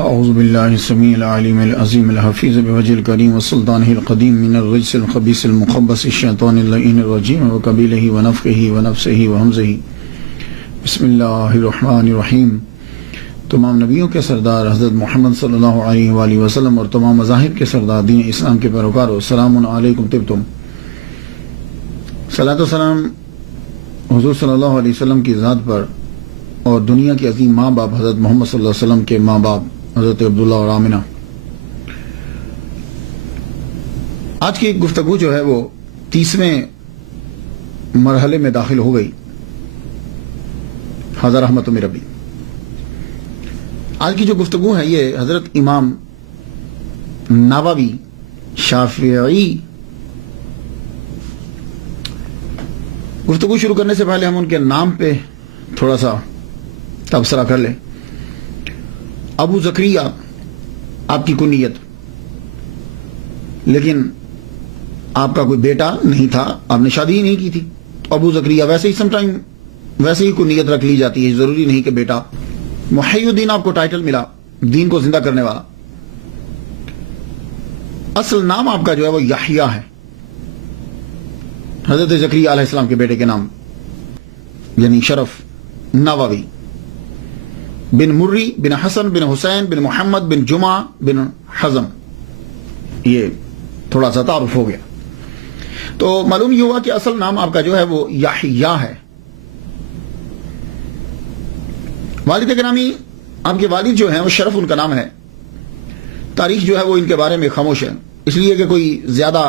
اعوذ باللہ السمیع العلیم العظیم الحفیظ بوجہ الکریم وسلطانہ القدیم من الرجس الخبیث المخبث الشیطان اللعین الرجیم وقبیلہ ونفخہ ونفسہ وہمزہ۔ بسم اللہ الرحمن الرحیم۔ تمام نبیوں کے سردار حضرت محمد صلی اللہ علیہ وآلہ وسلم اور تمام مذاہب کے سردار دین اسلام کے پیروکاروں، السلام علیکم طبتم۔ صلاۃ و سلام حضور صلی اللہ علیہ وسلم کی ذات پر اور دنیا کے عظیم ماں باپ حضرت محمد صلی اللہ علیہ وسلم کے ماں باپ حضرت عبداللہ اور آمنہ۔ آج کی گفتگو جو ہے وہ 30ویں مرحلے میں داخل ہو گئی، حضرت رحمت من ربی۔ آج کی جو گفتگو ہے یہ حضرت امام نووی شافعی۔ گفتگو شروع کرنے سے پہلے ہم ان کے نام پہ تھوڑا سا تبصرہ کر لیں۔ ابو زکریا آپ کی کنیت، لیکن آپ کا کوئی بیٹا نہیں تھا، آپ نے شادی ہی نہیں کی تھی۔ ابو زکریا ویسے ہی سم ٹائم ویسے ہی کنیت رکھ لی جاتی ہے، ضروری نہیں کہ بیٹا۔ محی الدین آپ کو ٹائٹل ملا، دین کو زندہ کرنے والا۔ اصل نام آپ کا جو ہے وہ یحییٰ ہے، حضرت زکریا علیہ السلام کے بیٹے کے نام، یعنی شرف نووی بن مری بن حسن بن حسین بن محمد بن جمعہ بن حزم۔ یہ تھوڑا سا تعارف ہو گیا، تو معلوم یہ ہوا کہ اصل نام آپ کا جو ہے وہ یحییٰ ہے۔ والد گرامی، آپ کے والد جو ہیں وہ شرف ان کا نام ہے۔ تاریخ جو ہے وہ ان کے بارے میں خاموش ہے، اس لیے کہ کوئی زیادہ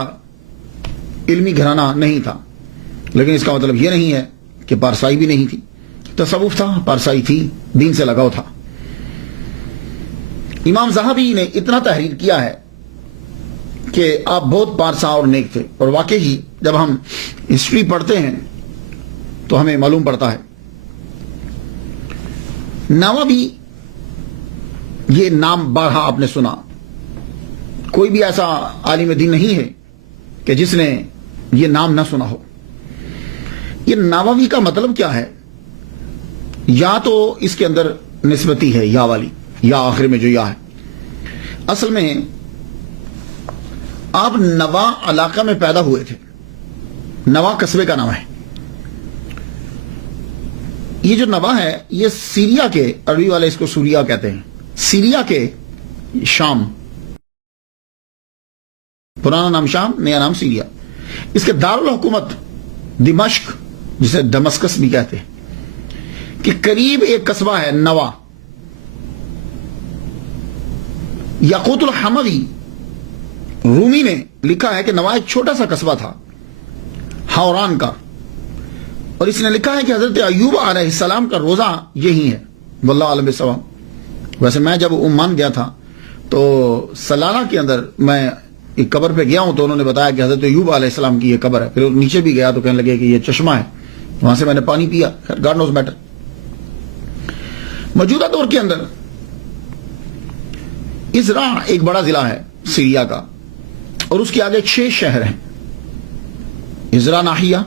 علمی گھرانہ نہیں تھا، لیکن اس کا مطلب یہ نہیں ہے کہ پارسائی بھی نہیں تھی۔ تصوف تھا، پارسائی تھی، دین سے لگاؤ تھا۔ امام ذہبی نے اتنا تحریر کیا ہے کہ آپ بہت پارسا اور نیک تھے، اور واقعی جب ہم ہسٹری پڑھتے ہیں تو ہمیں معلوم پڑتا ہے۔ نووی یہ نام بارہا آپ نے سنا، کوئی بھی ایسا عالم دین نہیں ہے کہ جس نے یہ نام نہ سنا ہو۔ یہ نووی کا مطلب کیا ہے؟ یا تو اس کے اندر نسبتی ہے، یا والی، یا آخر میں جو یا ہے۔ اصل میں آپ نوا علاقہ میں پیدا ہوئے تھے، نوا قصبے کا نام ہے۔ یہ جو نوا ہے یہ سیریا کے، عربی والے اس کو سوریا کہتے ہیں، سیریا کے شام، پرانا نام شام، نیا نام سیریا۔ اس کے دارالحکومت دمشق، جسے دمسکس بھی کہتے ہیں، کہ قریب ایک قصبہ ہے نوا۔ یاقوت الحموی رومی نے لکھا ہے کہ نوا ایک چھوٹا سا قصبہ تھا ہوران کا، اور اس نے لکھا ہے کہ حضرت ایوب علیہ السلام کا روزہ یہی ہے، واللہ عالم بالصواب۔ ویسے میں جب عمان گیا تھا تو سلالہ کے اندر میں ایک قبر پہ گیا ہوں، تو انہوں نے بتایا کہ حضرت ایوب علیہ السلام کی یہ قبر ہے۔ پھر نیچے بھی گیا تو کہنے لگے کہ یہ چشمہ ہے، وہاں سے میں نے پانی پیا، گاڈ نوز بیٹر۔ موجودہ دور کے اندر ازرا ایک بڑا ضلع ہے سیریا کا، اور اس کے آگے 6 شہر ہیں: ازرا ناحیہ،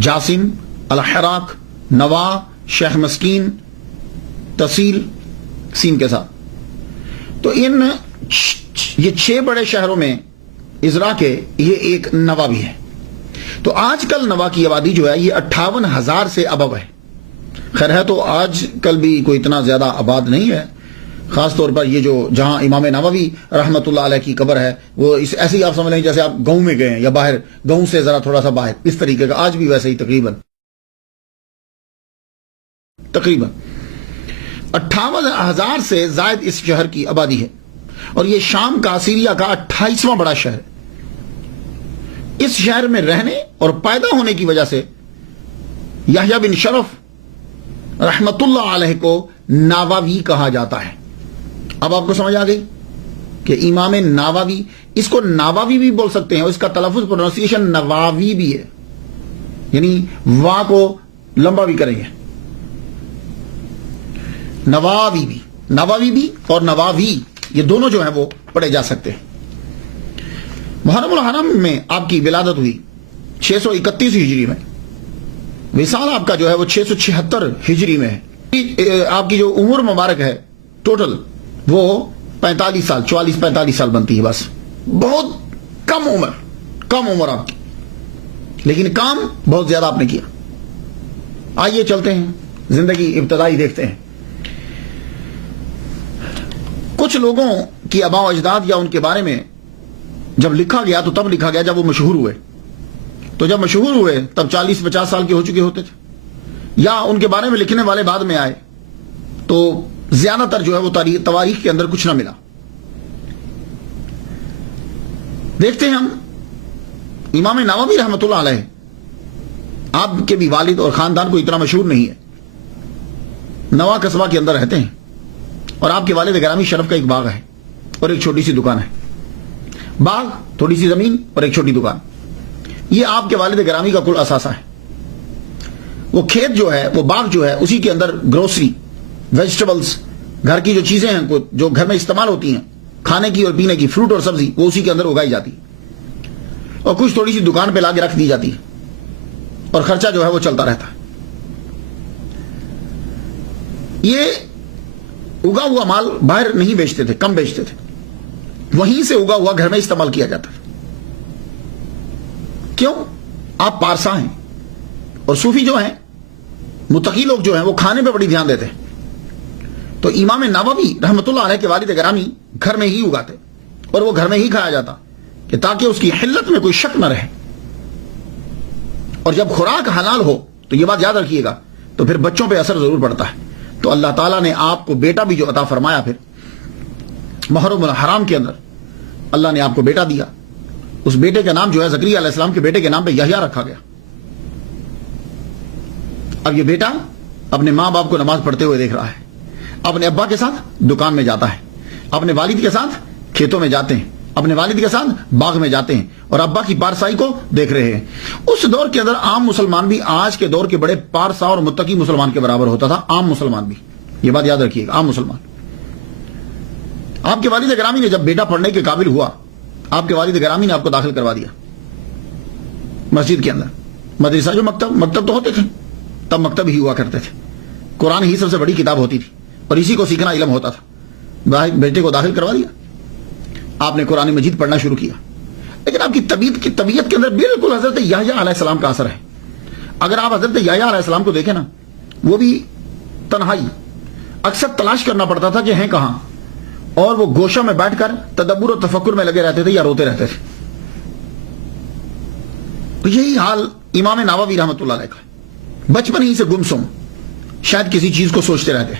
جاسم، الحراق، نوا، شیخ مسکین، تحصیل سین کے ساتھ۔ تو یہ 6 بڑے شہروں میں ازرا کے یہ ایک نوا بھی ہے۔ تو آج کل نوا کی آبادی جو ہے یہ 58,000 سے ابو ہے۔ خیر ہے تو آج کل بھی کوئی اتنا زیادہ آباد نہیں ہے، خاص طور پر یہ جو جہاں امام نووی رحمت اللہ علیہ کی قبر ہے وہ ایسے ہی آپ سمجھ لیں جیسے آپ گاؤں میں گئے ہیں، یا باہر گاؤں سے ذرا تھوڑا سا باہر، اس طریقے کا آج بھی ویسے ہی تقریباً 58,000 سے زائد اس شہر کی آبادی ہے، اور یہ شام کا، سیریا کا 28واں بڑا شہر ہے۔ اس شہر میں رہنے اور پیدا ہونے کی وجہ سے یحییٰ بن شرف رحمت اللہ علیہ کو نووی کہا جاتا ہے۔ اب آپ کو سمجھ آ گئی کہ امام نووی، اس کو نووی بھی بول سکتے ہیں، اور اس کا تلفظ پروننسیشن نواوی بھی ہے، یعنی وا کو لمبا بھی کریں گے، نواوی بھی اور نواوی، یہ دونوں جو ہیں وہ پڑھے جا سکتے ہیں۔ محرم الحرم میں آپ کی ولادت ہوئی 631 ہجری میں، وصال آپ کا جو ہے وہ 676 ہجری میں ہے۔ آپ کی جو عمر مبارک ہے ٹوٹل وہ 45 سال 44-45 سال بنتی ہے، بس بہت کم عمر آپ کی، لیکن کام بہت زیادہ آپ نے کیا۔ آئیے چلتے ہیں زندگی ابتدائی دیکھتے ہیں۔ کچھ لوگوں کی آباء و اجداد یا ان کے بارے میں جب لکھا گیا تو تب لکھا گیا جب وہ مشہور ہوئے، تو جب مشہور ہوئے تب 40-50 سال کے ہو چکے ہوتے تھے، یا ان کے بارے میں لکھنے والے بعد میں آئے تو زیادہ تر جو ہے وہ تواریخ کے اندر کچھ نہ ملا۔ دیکھتے ہیں ہم امام نووی رحمۃ اللہ علیہ، آپ کے بھی والد اور خاندان کو اتنا مشہور نہیں ہے، نوا قصبہ کے اندر رہتے ہیں، اور آپ کے والد گرامی شرف کا ایک باغ ہے اور ایک چھوٹی سی دکان ہے۔ باغ، تھوڑی سی زمین اور ایک چھوٹی دکان، یہ آپ کے والد گرامی کا کل اثاثہ ہے۔ وہ کھیت جو ہے، وہ باغ جو ہے، اسی کے اندر گروسری، ویجیٹیبلز، گھر کی جو چیزیں ہیں جو گھر میں استعمال ہوتی ہیں، کھانے کی اور پینے کی، فروٹ اور سبزی، وہ اسی کے اندر اگائی جاتی ہے، اور کچھ تھوڑی سی دکان پہ لا کے رکھ دی جاتی ہے، اور خرچہ جو ہے وہ چلتا رہتا ہے۔ یہ اگا ہوا مال باہر نہیں بیچتے تھے، کم بیچتے تھے، وہیں سے اگا ہوا گھر میں استعمال کیا جاتا ہے۔ کیوں؟ آپ پارسا ہیں، اور صوفی جو ہیں، متقی لوگ جو ہیں، وہ کھانے پہ بڑی دھیان دیتے ہیں۔ تو امام نووی رحمۃ اللہ علیہ کے والد گرامی گھر میں ہی اگاتے، اور وہ گھر میں ہی کھایا جاتا، کہ تاکہ اس کی حلت میں کوئی شک نہ رہے، اور جب خوراک حلال ہو تو یہ بات یاد رکھیے گا تو پھر بچوں پہ اثر ضرور پڑتا ہے۔ تو اللہ تعالیٰ نے آپ کو بیٹا بھی جو عطا فرمایا، پھر محرم الحرام کے اندر اللہ نے آپ کو بیٹا دیا، اس بیٹے کا نام جو ہے زکریا علیہ السلام کے بیٹے کے نام پہ یحییٰ رکھا گیا۔ اب یہ بیٹا اپنے ماں باپ کو نماز پڑھتے ہوئے دیکھ رہا ہے، اپنے ابا کے ساتھ دکان میں جاتا ہے، اپنے والد کے ساتھ کھیتوں میں جاتے ہیں، اپنے والد کے ساتھ باغ میں جاتے ہیں، اور ابا کی پارسائی کو دیکھ رہے ہیں۔ اس دور کے اندر عام مسلمان بھی آج کے دور کے بڑے پارسا اور متقی مسلمان کے برابر ہوتا تھا، عام مسلمان بھی، یہ بات یاد رکھیے گا، عام مسلمان۔ آپ کے والد گرامی نے جب بیٹا پڑھنے کے قابل ہوا، آپ کے والد گرامی نے آپ کو داخل کروا دیا مسجد کے اندر۔ مدرسہ جو مکتب تو ہوتے تھے، تب مکتب ہی ہوا کرتے تھے، قرآن ہی سب سے بڑی کتاب ہوتی تھی، اور اسی کو سیکھنا علم ہوتا تھا۔ بیٹے کو داخل کروا دیا، آپ نے قرآن مجید پڑھنا شروع کیا، لیکن آپ کی طبیعت کے اندر بالکل حضرت یحییٰ علیہ السلام کا اثر ہے۔ اگر آپ حضرت یحییٰ علیہ السلام کو دیکھیں نا، وہ بھی تنہائی، اکثر تلاش کرنا پڑتا تھا کہ ہیں کہاں، اور وہ گوشہ میں بیٹھ کر تدبر و تفکر میں لگے رہتے تھے یا روتے رہتے تھے۔ یہی حال امام نووی رحمۃ اللہ علیہ کا، بچپن ہی سے گمسم، شاید کسی چیز کو سوچتے رہتے۔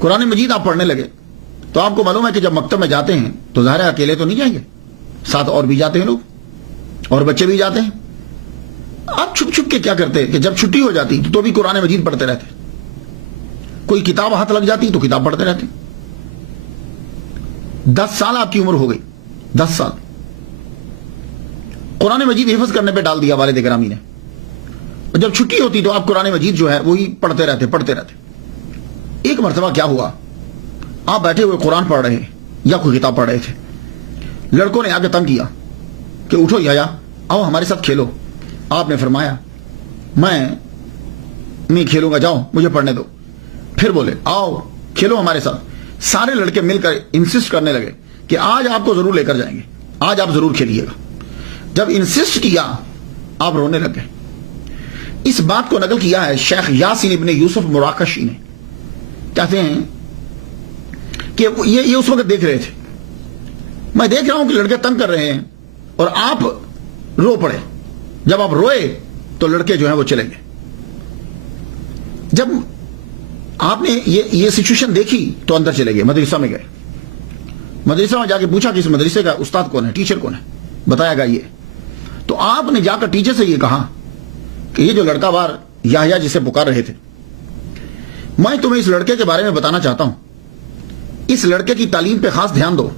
قرآن مجید آپ پڑھنے لگے تو آپ کو معلوم ہے کہ جب مکتب میں جاتے ہیں تو ظاہر ہے اکیلے تو نہیں جائیں گے، ساتھ اور بھی جاتے ہیں لوگ، اور بچے بھی جاتے ہیں۔ آپ چھپ چھپ کے کیا کرتے کہ جب چھٹی ہو جاتی تو بھی قرآن مجید پڑھتے رہتے، کوئی کتاب ہاتھ لگ جاتی تو کتاب پڑھتے رہتے۔ 10 سال آپ کی عمر ہو گئی، 10 سال قرآن مجید حفظ کرنے پہ ڈال دیا والد گرامی نے، اور جب چھٹی ہوتی تو آپ قرآن مجید جو ہے وہی پڑھتے رہتے۔ ایک مرتبہ کیا ہوا، آپ بیٹھے ہوئے قرآن پڑھ رہے یا کوئی کتاب پڑھ رہے تھے، لڑکوں نے آگے تنگ کیا کہ اٹھو یحییٰ، آؤ ہمارے ساتھ کھیلو۔ آپ نے فرمایا میں نہیں کھیلوں گا، جاؤ مجھے پڑھنے دو۔ پھر بولے آؤ کھیلو ہمارے ساتھ۔ سارے لڑکے مل کر انسسٹ کرنے لگے کہ آج آپ کو ضرور لے کر جائیں گے، آج آپ ضرور کھیلیے گا۔ جب انسسٹ کیا آپ رونے لگ گئے۔ اس بات کو نقل کیا ہے شیخ یاسین ابن یوسف مراکشی نے، کہتے ہیں کہ یہ اس وقت دیکھ رہے تھے، میں دیکھ رہا ہوں کہ لڑکے تنگ کر رہے ہیں اور آپ رو پڑے۔ جب آپ روئے تو لڑکے جو ہیں وہ چلے گئے۔ جب آپ نے یہ سچویشن دیکھی تو اندر چلے گئے، مدرسہ میں گئے۔ مدرسہ میں جا کے پوچھا کہ اس مدرسے کا استاد کون ہے، ٹیچر کون ہے، بتایا گا یہ۔ تو آپ نے جا کر ٹیچر سے یہ کہا کہ یہ جو لڑکا بار یحییٰ جسے پکار رہے تھے، میں تمہیں اس لڑکے کے بارے میں بتانا چاہتا ہوں، اس لڑکے کی تعلیم پہ خاص دھیان دو،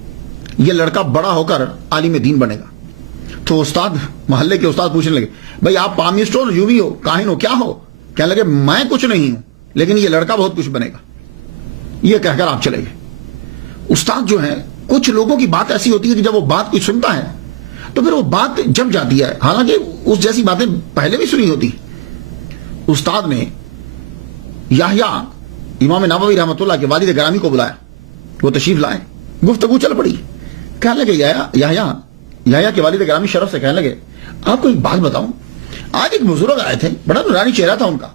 یہ لڑکا بڑا ہو کر عالم دین بنے گا۔ تو استاد، محلے کے استاد پوچھنے لگے بھائی آپ پامسٹ ہو، یووی ہو، کاہن ہو، کیا ہو؟ کہنے لگے میں کچھ نہیں ہوں، لیکن یہ لڑکا بہت کچھ بنے گا۔ یہ کہہ کر آپ چلے گئے۔ استاد جو ہیں، کچھ لوگوں کی بات ایسی ہوتی ہے کہ جب وہ بات کوئی سنتا ہے تو پھر وہ بات جم جاتی ہے، حالانکہ اس جیسی باتیں پہلے بھی سنی ہوتی۔ استاد نے یحییٰ امام نووی رحمۃ اللہ کے والد گرامی کو بلایا, وہ تشریف لائے, گفتگو چل پڑی. کہنے لگے یحییٰ کے والد گرامی شرف سے کہنے لگے, آپ کو ایک بات بتاؤں, آج ایک بزرگ آئے تھے, بڑا نورانی چہرہ تھا ان کا,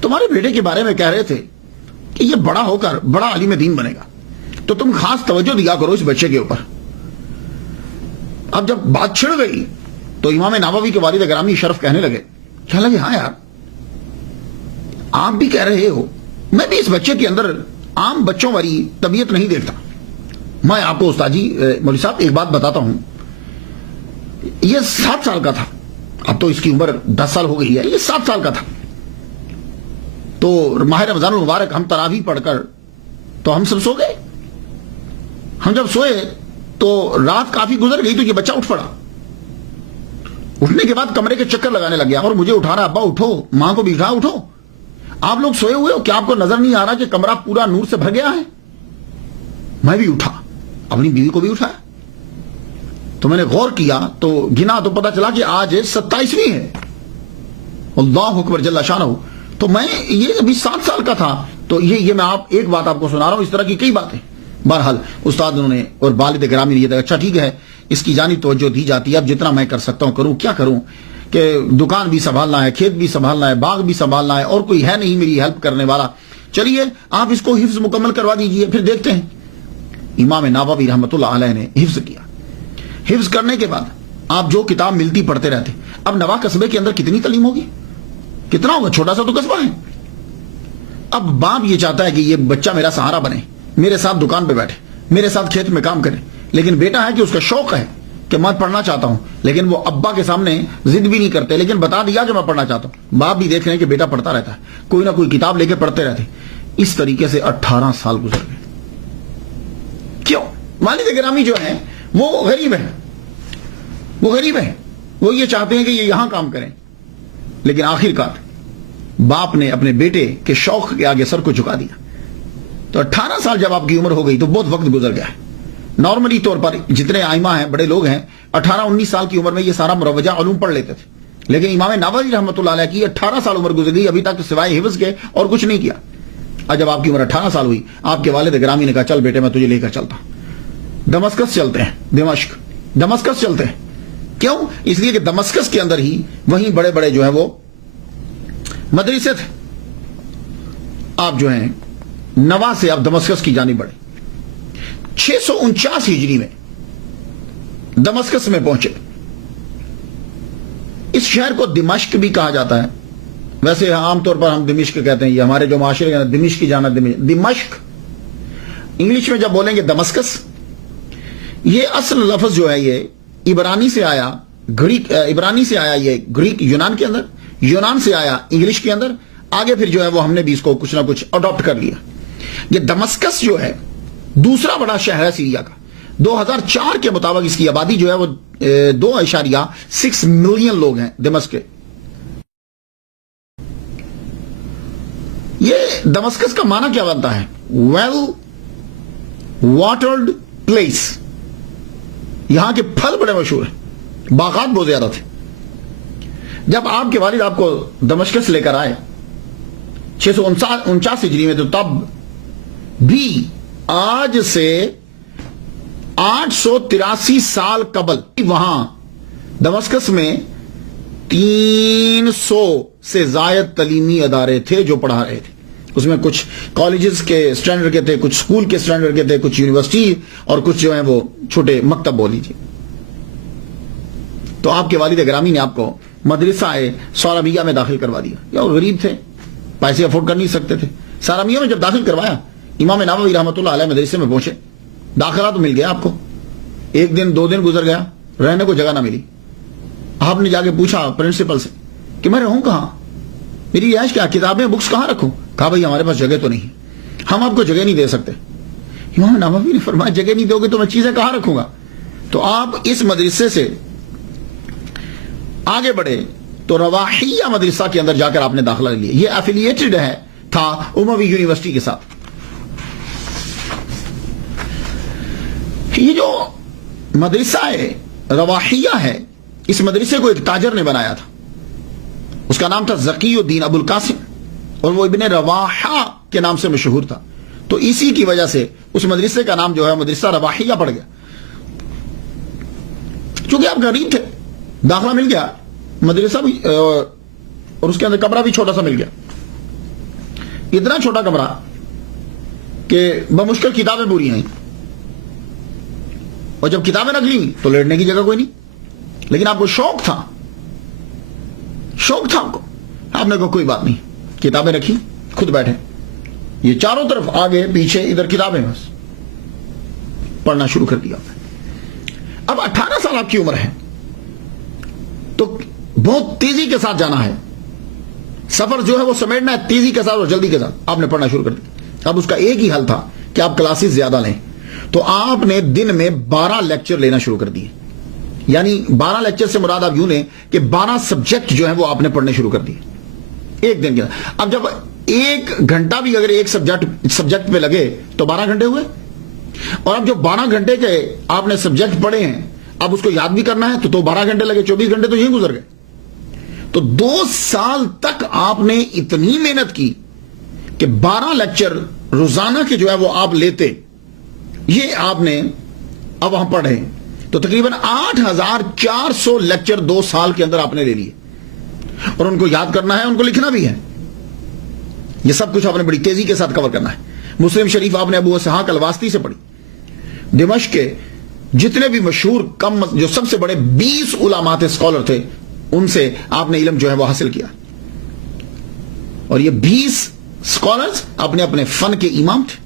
تمہارے بیٹے کے بارے میں کہہ رہے تھے کہ یہ بڑا ہو کر بڑا عالم دین بنے گا, تو تم خاص توجہ دیا کرو اس بچے کے اوپر. اب جب بات چھڑ گئی تو امام نووی کے والد گرامی شرف کہنے لگے ہاں یار, آپ بھی کہہ رہے ہو, میں بھی اس بچے کے اندر عام بچوں والی طبیعت نہیں دیکھتا. میں آپ کو استاد جی مولوی صاحب ایک بات بتاتا ہوں, یہ 7 سال کا تھا, اب تو اس کی عمر 10 سال ہو گئی ہے, یہ 7 سال کا تھا. تو ماہ رمضان المبارک ہم تراویح پڑھ کر تو ہم سب سو گئے. ہم جب سوئے تو رات کافی گزر گئی تو یہ بچہ اٹھ پڑا. اٹھنے کے بعد کمرے کے چکر لگانے لگ گیا اور مجھے اٹھا رہا, ابا اٹھو, ماں کو بھی اٹھا, اٹھو, آپ لوگ سوئے ہوئے ہو, کیا آپ کو نظر نہیں آ رہا کہ کمرہ پورا نور سے بھر گیا ہے؟ میں بھی اٹھا, اپنی بیوی کو بھی اٹھایا, تو میں نے غور کیا تو گنا تو پتا چلا کہ آج 27ویں ہے. اللہ اکبر جل شانہ. تو میں یہ ابھی 7 سال کا تھا. تو یہ میں ایک بات آپ کو سنا رہا ہوں, اس طرح کی کئی باتیں. بہرحال استاد انہوں نے اور والد گرامی نے یہ کہا اچھا ٹھیک ہے, اس کی جانب توجہ دی جاتی ہے, اب جتنا میں کر سکتا ہوں کروں, کیا کروں کہ دکان بھی سنبھالنا ہے, کھیت بھی سنبھالنا ہے, باغ بھی سنبھالنا ہے, اور کوئی ہے نہیں میری ہیلپ کرنے والا. چلیے آپ اس کو حفظ مکمل کروا دیجئے, پھر دیکھتے ہیں. امام نووی رحمۃ اللہ علیہ نے حفظ کیا. حفظ کرنے کے بعد آپ جو کتاب ملتی پڑھتے رہتے. اب نواں قصبے کے اندر کتنی تعلیم ہوگی, کتنا ہوگا, چھوٹا سا تو قصبہ ہے. اب باپ یہ چاہتا ہے کہ یہ بچہ میرا سہارا بنے, میرے ساتھ دکان پہ بیٹھے, میرے ساتھ کھیت میں کام کرے. لیکن بیٹا ہے کہ اس کا شوق ہے کہ میں پڑھنا چاہتا ہوں, لیکن وہ ابا کے سامنے ضد بھی نہیں کرتے, لیکن بتا دیا کہ میں پڑھنا چاہتا ہوں. باپ بھی دیکھ رہے ہیں کہ بیٹا پڑھتا رہتا ہے, کوئی نہ کوئی کتاب لے کے پڑھتے رہتے. اس طریقے سے 18 سال گزر گئے. کیوں؟ والد گرامی جو ہیں وہ غریب ہیں, وہ یہ چاہتے ہیں کہ یہ یہاں کام کریں, لیکن آخر کار باپ نے اپنے بیٹے کے شوق کے آگے سر کو جھکا دیا. تو 18 سال جب آپ کی عمر ہو گئی تو بہت وقت گزر گیا ہے. نارملی طور پر جتنے آئمہ ہیں, بڑے لوگ ہیں, 18-19 سال کی عمر میں یہ سارا مروجہ علوم پڑھ لیتے تھے. لیکن امام نووی رحمۃ اللہ علیہ کی 18 سال عمر گزر گئی, ابھی تک سوائے حفظ کے اور کچھ نہیں کیا. اور جب آپ کی عمر 18 سال ہوئی, آپ کے والد گرامی نے کہا چل بیٹے میں تجھے لے کر چلتا ہوں, دمشق چلتے ہیں. دمشق چلتے ہیں. کیوں؟ اس لیے کہ دمشق کے اندر ہی وہیں بڑے بڑے جو ہیں وہ مدرسے تھے. آپ جو ہیں نوا سے آپ دمشق کی جانب بڑھے. 649 ہجری میں دمشق میں پہنچے. اس شہر کو دمشق بھی کہا جاتا ہے. ویسے عام طور پر ہم دمشق کہتے ہیں, یہ ہمارے جو معاشرے کے دمشق کی جانا, دمشق. انگلش میں جب بولیں گے دمسکس, یہ اصل لفظ جو ہے یہ عبرانی سے آیا, یہ گریک یونان کے اندر, یونان سے آیا انگلش کے اندر, آگے پھر جو ہے وہ ہم نے بھی اس کو کچھ نہ کچھ اڈاپٹ کر لیا. یہ دمسکس جو ہے دوسرا بڑا شہر ہے سیریا کا. 2004 کے مطابق اس کی آبادی جو ہے وہ 2.6 ملین لوگ ہیں دمشق کے. یہ دمسکس کا معنی کیا بنتا ہے؟ Well watered place. یہاں کے پھل بڑے مشہور ہیں, باغات بہت زیادہ تھے. جب آپ کے والد آپ کو دمشق سے لے کر آئے 649 ہجری میں, تو تب بھی آج سے 883 سال قبل وہاں دمشق میں 300 سے زائد تعلیمی ادارے تھے جو پڑھا رہے تھے. اس میں کچھ کالجز کے سٹینڈرڈ کے تھے, کچھ سکول کے سٹینڈرڈ کے تھے, کچھ یونیورسٹی, اور کچھ جو ہیں وہ چھوٹے مکتب بول لیجیے. تو آپ کے والد گرامی نے آپ کو مدرسہ سارمیہ میں داخل کروا دیا. یا وہ غریب تھے, پیسے افورڈ کر نہیں سکتے تھے. سارمیہ میں جب داخل کروایا, امام نووی رحمۃ اللہ علیہ مدرسے میں پہنچے, داخلہ تو مل گیا آپ کو. 1 دن 2 دن گزر گیا, رہنے کو جگہ نہ ملی. آپ نے جا کے پوچھا پرنسپل سے کہ میں رہوں کہاں, میری رہائش کیا, کتابیں بکس کہاں رکھوں؟ کہا بھائی ہمارے پاس جگہ تو نہیں, ہم آپ کو جگہ نہیں دے سکتے. امام نووی نے فرمایا جگہ نہیں دو گے تو میں چیزیں کہاں رکھوں گا؟ تو آپ اس مدرسے سے آگے بڑھے تو رواحیہ مدرسہ کے اندر جا کر آپ نے داخلہ لے لیا. یہ ایفیلیٹڈ تھا اموی یونیورسٹی کے ساتھ. یہ جو مدرسہ رواحیہ ہے, اس مدرسے کو ایک تاجر نے بنایا تھا. اس کا نام تھا ذکی الدین ابو القاسم, اور وہ ابن رواحہ کے نام سے مشہور تھا. تو اسی کی وجہ سے اس مدرسے کا نام جو ہے مدرسہ رواحیہ پڑ گیا. چونکہ آپ غریب تھے, داخلہ مل گیا, مدرسہ بھی اور اس کے اندر کمرہ بھی چھوٹا سا مل گیا. اتنا چھوٹا کمرہ کہ بمشکل کتابیں پوری ہیں, اور جب کتابیں رکھ لی تو لیٹنے کی جگہ کوئی نہیں. لیکن آپ کو شوق تھا آپ نے کہا کوئی بات نہیں, کتابیں رکھی, خود بیٹھے, یہ چاروں طرف آگے پیچھے ادھر کتابیں, بس پڑھنا شروع کر دیا. اب 18 سال آپ کی عمر ہے تو بہت تیزی کے ساتھ جانا ہے, سفر جو ہے وہ سمیٹنا ہے تیزی کے ساتھ اور جلدی کے ساتھ. آپ نے پڑھنا شروع کر دیا. اب اس کا ایک ہی حل تھا کہ آپ کلاسز زیادہ لیں. تو آپ نے دن میں 12 لیکچر لینا شروع کر دیے. یعنی 12 لیکچر سے مراد آپ یوں لیں کہ 12 سبجیکٹ جو ہیں وہ آپ نے پڑھنے شروع کر دیے ایک دن کے اندر. اب جب 1 گھنٹہ بھی اگر ایک سبجیکٹ پہ لگے تو 12 گھنٹے ہوئے. اور اب جو 12 گھنٹے کے آپ نے سبجیکٹ پڑھے ہیں, اب اس کو یاد بھی کرنا ہے تو 12 گھنٹے لگے, 24 گھنٹے تو یہیں گزر گئے. تو 2 سال تک آپ نے اتنی محنت کی کہ 12 لیکچر روزانہ کے جو ہے وہ آپ لیتے. یہ آپ نے اب وہاں پڑھے تو تقریباً 8400 لیکچر 2 سال کے اندر آپ نے لے لیے, اور ان کو یاد کرنا ہے, ان کو لکھنا بھی ہے. یہ سب کچھ آپ نے بڑی تیزی کے ساتھ کور کرنا ہے. مسلم شریف آپ نے ابو اسحاق الواسطی سے پڑھی. دمشق کے جتنے بھی مشہور جو سب سے بڑے 20 علماء تھے, اسکالر تھے, ان سے آپ نے علم جو ہے وہ حاصل کیا. اور یہ 20 اسکالرز اپنے اپنے فن کے امام تھے.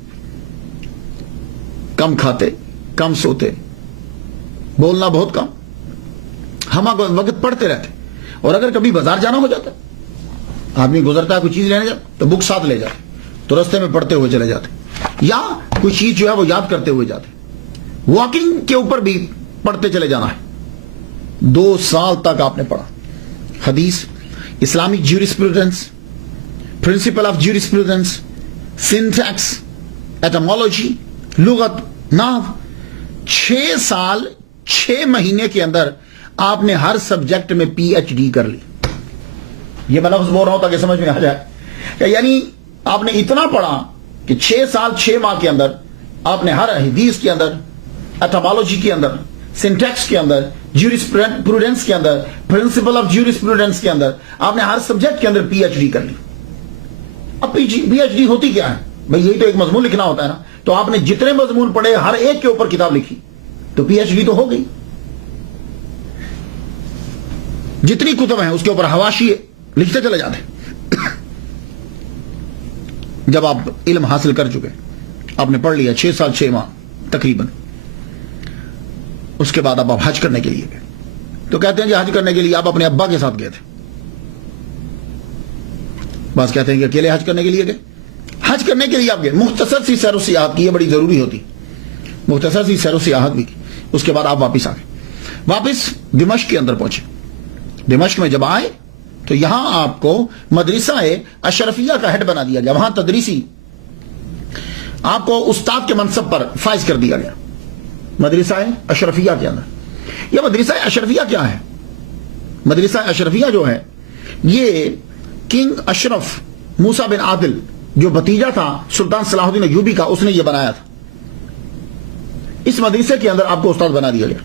کم کھاتے, کم سوتے, بولنا بہت کم, ہم وقت پڑھتے رہتے. اور اگر کبھی بازار جانا ہو جاتا, آدمی گزرتا ہے کوئی چیز لینے جاتا تو بک ساتھ لے جاتے, تو رستے میں پڑھتے ہوئے چلے جاتے, یا کوئی چیز جو ہے وہ یاد کرتے ہوئے جاتے. واکنگ کے اوپر بھی پڑھتے چلے جانا ہے. 2 سال تک آپ نے پڑھا. حدیث, Islamic jurisprudence, principle of jurisprudence, syntax, ایٹمالوجی, لغت, نحو. 6 سال 6 مہینے کے اندر آپ نے ہر سبجیکٹ میں پی ایچ ڈی کر لی. یہ میں لفظ بول رہا ہوں تاکہ سمجھ میں آ جائے کہ یعنی آپ نے اتنا پڑھا کہ 6 سال 6 ماہ کے اندر آپ نے ہر حدیث کے اندر, ایٹمالوجی کے اندر, سینٹیکس کے اندر, جیورسپروڈنس کے اندر, پرنسپل آف جیورسپروڈنس کے اندر آپ نے ہر سبجیکٹ کے اندر پی ایچ ڈی کر لی. اب پی ایچ ڈی ہوتی کیا ہے بھئی, یہی تو ایک مضمون لکھنا ہوتا ہے نا. تو آپ نے جتنے مضمون پڑھے ہر ایک کے اوپر کتاب لکھی تو پی ایچ ڈی تو ہو گئی. جتنی کتب ہیں اس کے اوپر حواشی لکھتے چلے جاتے. جب آپ علم حاصل کر چکے, آپ نے پڑھ لیا 6 سال 6 ماہ تقریباً, اس کے بعد آپ حج کرنے کے لیے گئے. تو کہتے ہیں جی حج کرنے کے لیے آپ اپنے ابا کے ساتھ گئے تھے, بعض کہتے ہیں کہ اکیلے حج کرنے کے لیے گئے. حج کرنے کے لیے آپ گئے, مختصر سی سیر و سیاحت کی, یہ بڑی ضروری ہوتی, مختصر سی سیر و سیاحت بھی کی. اس کے بعد آپ واپس آ گئے, واپس دمشق کے اندر پہنچے. دمشق میں جب آئے تو یہاں آپ کو مدرسہ اشرفیہ کا ہیڈ بنا دیا گیا. وہاں تدریسی آپ کو استاد کے منصب پر فائز کر دیا گیا مدرسہ اشرفیہ کے اندر. یہ مدرسہ اشرفیہ کیا ہے؟ مدرسہ اشرفیہ جو ہے یہ کنگ اشرف موسیٰ بن عادل جو بھتیجا تھا سلطان صلاح الدین ایوبی کا, اس نے یہ بنایا تھا. اس مدرسے کے اندر آپ کو استاد بنا دیا گیا.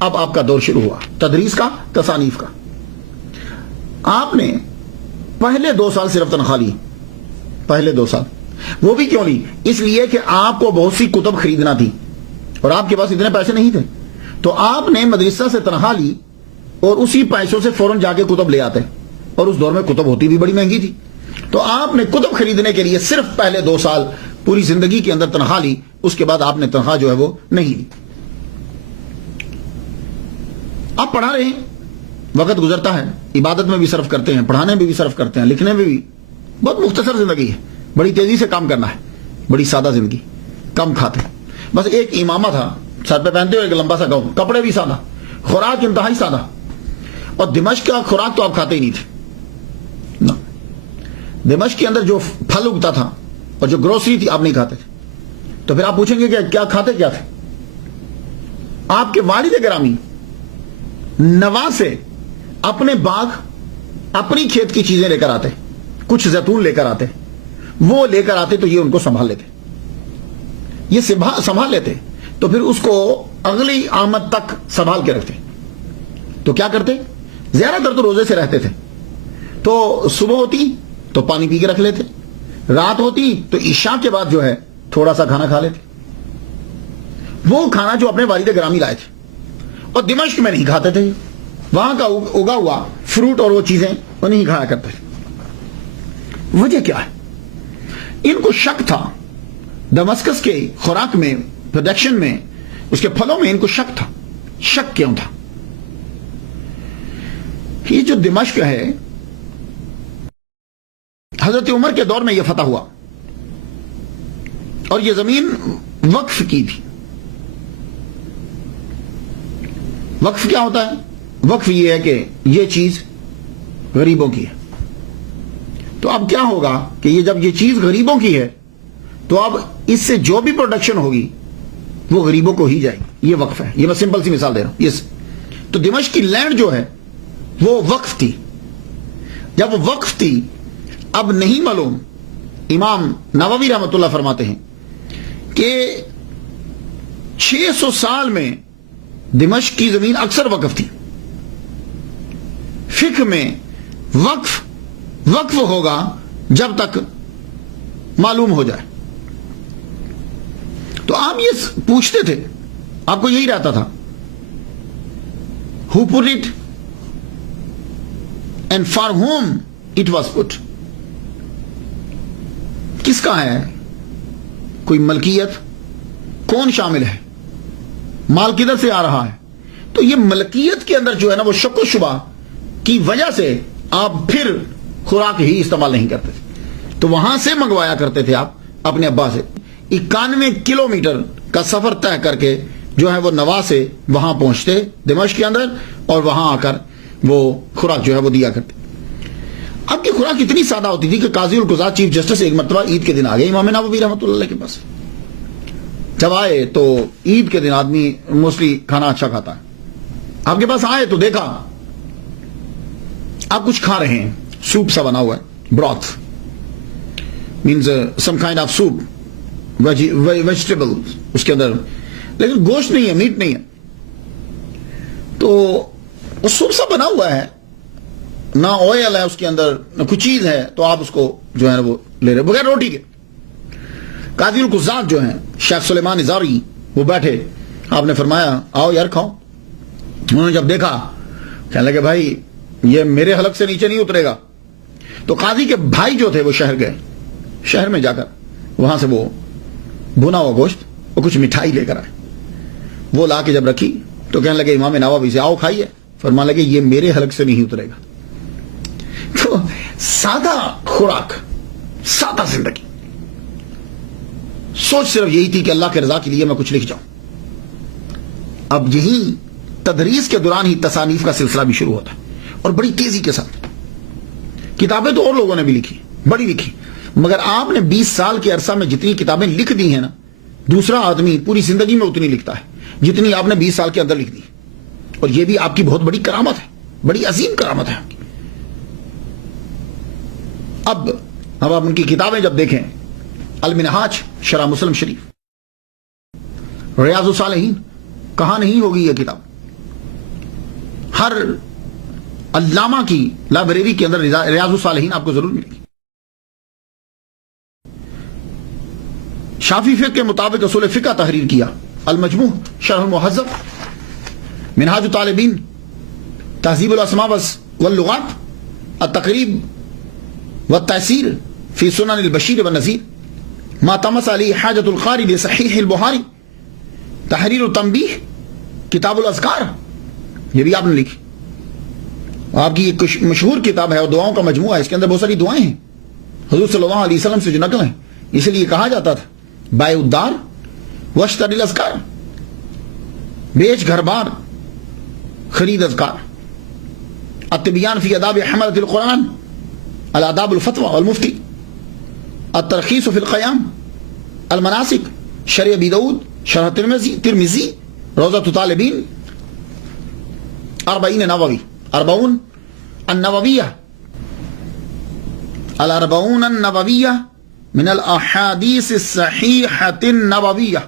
اب آپ کا دور شروع ہوا تدریس کا, تصانیف کا. آپ نے پہلے 2 سال صرف تنخواہ لی, پہلے 2 سال. وہ بھی کیوں لی؟ اس لیے کہ آپ کو بہت سی کتب خریدنا تھی اور آپ کے پاس اتنے پیسے نہیں تھے. تو آپ نے مدرسہ سے تنخواہ لی اور اسی پیسوں سے فوراً جا کے کتب لے آتے, اور اس دور میں کتب ہوتی بھی بڑی مہنگی تھی. تو آپ نے کتب خریدنے کے لیے صرف پہلے 2 سال پوری زندگی کے اندر تنخواہ لی, اس کے بعد آپ نے تنخواہ جو ہے وہ نہیں لی. آپ پڑھا رہے ہیں, وقت گزرتا ہے, عبادت میں بھی صرف کرتے ہیں, پڑھانے میں بھی صرف کرتے ہیں, لکھنے میں بھی. بہت مختصر زندگی ہے, بڑی تیزی سے کام کرنا ہے, بڑی سادہ زندگی, کم کھاتے. بس ایک امامہ تھا سر پہ پہنتے ہوئے, ایک لمبا سا گاؤن, کپڑے بھی سادہ, خوراک انتہائی سادہ. اور دمشق کا خوراک تو آپ کھاتے ہی نہیں تھے. دمشق کے اندر جو پھل اگتا تھا اور جو گروسری تھی آپ نہیں کھاتے تھے. تو پھر آپ پوچھیں گے کہ کیا کھاتے کیا تھے؟ آپ کے والد گرامی نوا سے اپنے باغ, اپنی کھیت کی چیزیں لے کر آتے, کچھ زیتون لے کر آتے، وہ لے کر آتے تو یہ ان کو سنبھال لیتے، یہ سنبھال لیتے، تو پھر اس کو اگلی آمد تک سنبھال کے رکھتے۔ تو کیا کرتے؟ زیادہ تر تو روزے سے رہتے تھے، تو صبح ہوتی تو پانی پی کے رکھ لیتے، رات ہوتی تو عشاء کے بعد جو ہے تھوڑا سا کھانا کھا لیتے، وہ کھانا جو اپنے والد گرامی لائے تھے، اور دمشق میں نہیں کھاتے تھے، وہاں کا اگا ہوا فروٹ اور وہ چیزیں وہ نہیں کھایا کرتے تھے۔ وجہ کیا ہے؟ ان کو شک تھا دمسکس کے خوراک میں، پروڈکشن میں، اس کے پھلوں میں ان کو شک تھا۔ شک کیوں تھا؟ یہ جو دمشق ہے حضرت عمر کے دور میں یہ فتح ہوا، اور یہ زمین وقف کی تھی۔ وقف کیا ہوتا ہے؟ وقف یہ ہے کہ یہ چیز غریبوں کی ہے، تو اب کیا ہوگا کہ یہ جب یہ چیز غریبوں کی ہے تو اب اس سے جو بھی پروڈکشن ہوگی وہ غریبوں کو ہی جائے گی۔ یہ وقف ہے، یہ میں سمپل سی مثال دے رہا ہوں۔ یس، تو دمشق کی لینڈ جو ہے وہ وقف تھی۔ جب وہ وقف تھی، اب نہیں معلوم، امام نووی رحمۃ اللہ فرماتے ہیں کہ 600 سال میں دمشق کی زمین اکثر وقف تھی۔ فقہ میں وقف ہوگا جب تک معلوم ہو جائے۔ تو آپ یہ پوچھتے تھے، آپ کو یہی رہتا تھا who put it and for whom it was put، کس کا ہے؟ کوئی ملکیت کون شامل ہے؟ مال کدھر سے آ رہا ہے؟ تو یہ ملکیت کے اندر جو ہے نا وہ شک و شبہ کی وجہ سے آپ پھر خوراک ہی استعمال نہیں کرتے تھے، تو وہاں سے منگوایا کرتے تھے آپ اپنے ابا سے۔ 91 کلومیٹر کا سفر طے کر کے جو ہے وہ نوا سے وہاں پہنچتے دمشق کے اندر، اور وہاں آ کر وہ خوراک جو ہے وہ دیا کرتے۔ اب کی خوراک اتنی سادہ ہوتی تھی کہ قاضی القضات چیف جسٹس ایک مرتبہ عید کے دن آ گئے امام نووی رحمۃ اللہ کے پاس۔ جب آئے تو عید کے دن آدمی موسٹلی کھانا اچھا کھاتا ہے، آپ کے پاس آئے تو دیکھا آپ کچھ کھا رہے ہیں، سوپ سا بنا ہوا ہے، broth means some kind of soup, vegetable اس کے اندر، لیکن گوشت نہیں ہے، میٹ نہیں ہے۔ تو وہ سوپ سا بنا ہوا ہے، نہ آئل ہے اس کے اندر، نہ کچھ چیز ہے، تو آپ اس کو جو ہے وہ لے رہے بغیر روٹی کے۔ قاضی القضات جو ہیں شیخ سلیمان ازاری وہ بیٹھے، آپ نے فرمایا آؤ یار کھاؤ۔ انہوں نے جب دیکھا کہنے لگے بھائی یہ میرے حلق سے نیچے نہیں اترے گا۔ تو قاضی کے بھائی جو تھے وہ شہر گئے، شہر میں جا کر وہاں سے وہ بھنا ہوا گوشت اور کچھ مٹھائی لے کر آئے، وہ لا کے جب رکھی تو کہنے لگے امام نووی سے آؤ کھائیے، فرمانے لگے یہ میرے حلق سے نہیں اترے گا۔ تو سادہ خوراک، سادہ زندگی، سوچ صرف یہی تھی کہ اللہ کے رضا کے لیے میں کچھ لکھ جاؤں۔ اب یہی تدریس کے دوران ہی تصانیف کا سلسلہ بھی شروع ہوتا ہے، اور بڑی تیزی کے ساتھ۔ کتابیں تو اور لوگوں نے بھی لکھی، بڑی لکھی، مگر آپ نے 20 سال کے عرصہ میں جتنی کتابیں لکھ دی ہیں نا، دوسرا آدمی پوری زندگی میں اتنی لکھتا ہے جتنی آپ نے 20 سال کے اندر لکھ دی، اور یہ بھی آپ کی بہت بڑی کرامت ہے، بڑی عظیم کرامت ہے آپ کی۔ اب آپ ان کی کتابیں جب دیکھیں، المنہاج شرح مسلم شریف، ریاض الصالحین، کہاں نہیں ہوگی یہ کتاب؟ ہر علامہ کی لائبریری کے اندر ریاض الصالحین آپ کو ضرور ملے گی۔ شافعی فقہ کے مطابق اصول فقہ تحریر کیا، المجموع شرح المہذب، منہاج الطالبین، تہذیب الاسماء واللغات، التقریب والتأثیر فی سنن البشیر والنذیر، ما تمس علی حاجت القاری لصحیح البخاری، تحریر التنبیہ، کتاب الاذکار، یہ بھی آپ نے لکھی۔ آپ کی ایک مشہور کتاب ہے اور دعاؤں کا مجموعہ ہے، اس کے اندر بہت ساری دعائیں ہیں حضور صلی اللہ علیہ وسلم سے جو نقل ہیں، اسی لیے کہا جاتا تھا بائع الدار واشتری الاذکار، بیچ گھر بار خرید اذکار، التبیان فی آداب حملۃ القرآن، الآداب الفتوى والمفتی، الترخیص فی القیام، المناسک، شرح ابی داؤد، شرح ترمذی، روضۃ الطالبین، 40 نووی، 40 النوویہ، الاربعون النبویہ من الاحادیث الصحیحۃ النبویہ.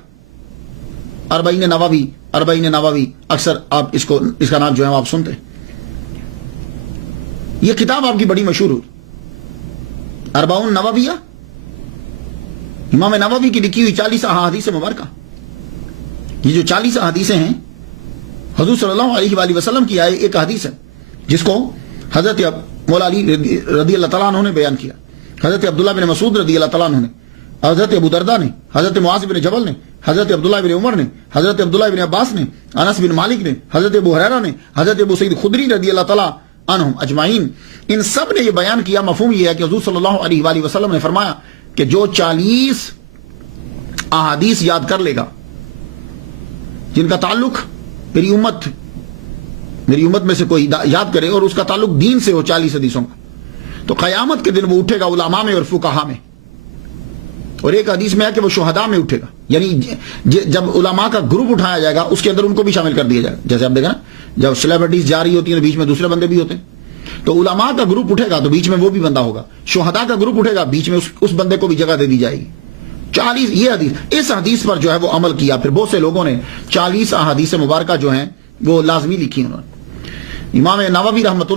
اربعین نووی اکثر آپ اس کا نام جو ہے آپ سنتے ہیں. یہ کتاب آپ کی بڑی مشہور ہوئی اربعون نوویہ، امام نووی کی لکھی ہوئی 40 احادیث مبارکہ. یہ جو 40 احادیثیں ہیں حضور صلی اللہ علیہ وآلہ وسلم کی آئے ایک حدیث ہے جس کو حضرت مولا علی رضی اللہ تعالیٰ عنہ نے بیان کیا، حضرت عبداللہ بن مسعود رضی اللہ تعالیٰ عنہ نے، حضرت ابو دردہ نے، حضرت معاذ بن جبل نے، حضرت عبداللہ بن عمر نے، حضرت عبداللہ بن عباس نے، انس بن مالک نے، حضرت ابو ہریرہ نے، حضرت ابو سعید خدری رضی اللہ تعالیٰ عنہم اجمعین. ان سب نے یہ بیان کیا. مفہوم یہ ہے کہ حضور صلی اللہ علیہ وآلہ وسلم نے فرمایا کہ جو 40 احادیث یاد کر لے گا جن کا تعلق میری امت میں سے کوئی یاد کرے اور اس کا تعلق دین سے ہو 40 حدیثوں کا، تو قیامت کے دن وہ اٹھے گا علماء میں اور فقہاء میں. اور ایک حدیث میں ہے کہ وہ شہداء میں اٹھے گا، یعنی جب علماء کا گروپ اٹھایا جائے گا اس کے اندر ان کو بھی شامل کر دیا جائے گا. جیسے آپ دیکھیں نا جب سیلیبریٹیز جا رہی ہوتی ہیں تو بیچ میں دوسرے بندے بھی ہوتے ہیں، تو علماء کا گروپ اٹھے گا تو بیچ میں وہ بھی بندہ ہوگا، شہداء کا گروپ اٹھے گا بیچ میں اس بندے کو بھی جگہ دے دی جائے گی. 40 یہ حدیث، اس حدیث پر جو ہے وہ عمل کیا. پھر بہت سے لوگوں نے 40 احادیث مبارکہ جو ہیں وہ لازمی لکھی انہوں نے. امام نووی رحمۃ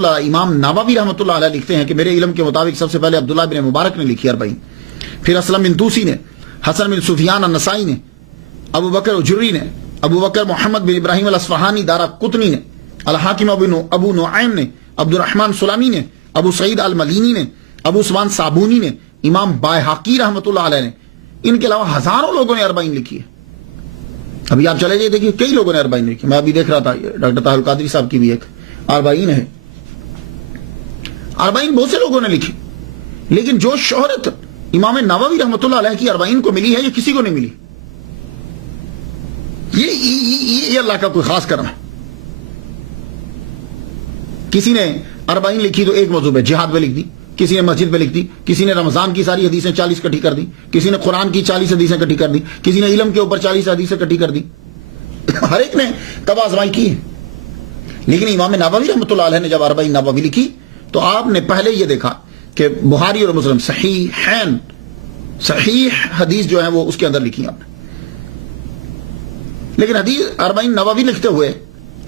اللہ علیہ لکھتے ہیں کہ میرے علم کے مطابق سب سے پہلے عبداللہ بن مبارک نے لکھی 40، پھر اسلم بن توسی نے، حسن بن سفیان النسائی نے، ابو بکر اجری نے، ابو بکر محمد بن ابراہیم الاصفہانی دارا قطنی نے، الحاکم ابو نعیم نے، عبد الرحمن سلامی نے، ابو سعید الملینی نے، ابو عثمان صابونی نے، امام بائحقی رحمۃ اللہ علیہ نے. ان کے علاوہ ہزاروں لوگوں نے 40 لکھی ہے. ابھی آپ چلے جائیے دیکھیے کئی لوگوں نے 40 لکھی. میں ابھی دیکھ رہا تھا ڈاکٹر طاہر القادری صاحب کی بھی ایک 40 ہے. 40 بہت سے لوگوں نے لکھی، لیکن جو شہرت امام نووی رحمۃ اللہ علیہ کی 40 کو ملی ہے یہ کسی کو نہیں ملی. یہ اللہ کا کوئی خاص کرم ہے. کسی نے 40 لکھی تو ایک موضوع پہ جہاد پہ لکھ دی، کسی نے مسجد پہ لکھ دی، کسی نے رمضان کی ساری حدیثیں 40 اکٹھی کر دی، کسی نے قرآن کی 40 حدیثیں اکٹھی کر دی، کسی نے علم کے اوپر 40 حدیثیں اکٹھی کر دی. ہر ایک نے کب آزمائی کی ہے. لیکن امام نووی رحمۃ اللہ علیہ نے جب 40 نووی لکھی تو آپ نے پہلے یہ دیکھا کہ بخاری اور مسلم صحیح حدیث جو ہے وہ اس کے اندر لکھی آپ نے. لیکن حدیث 40 نووی لکھتے ہوئے